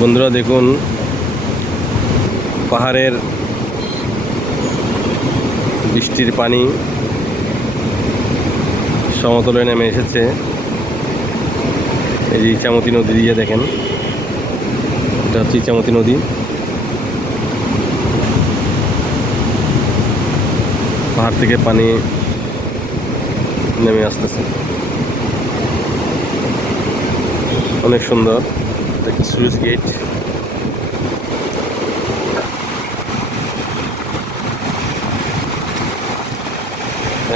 বন্ধুরা দেখুন, পাহাড়ের বৃষ্টির পানি সমতলে নেমে এসেছে। এই যে ইছামতি নদী দিয়ে দেখেন, এটা হচ্ছে ইছামতি নদী। পাহাড় থেকে পানি নেমে আসতেছে, অনেক সুন্দর। Sluice gate.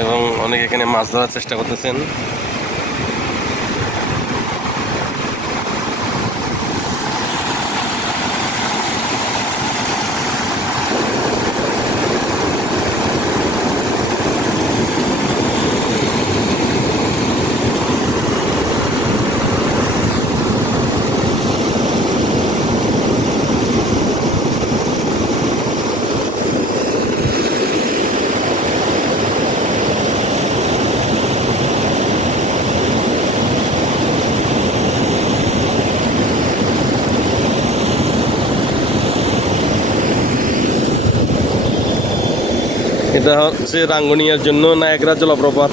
এবং অনেক এখানে মাছ ধরার চেষ্টা করতেছেন। এটা হচ্ছে রাঙ্গুনিয়ার জন্য নায়াগ্রা জলপ্রপাত।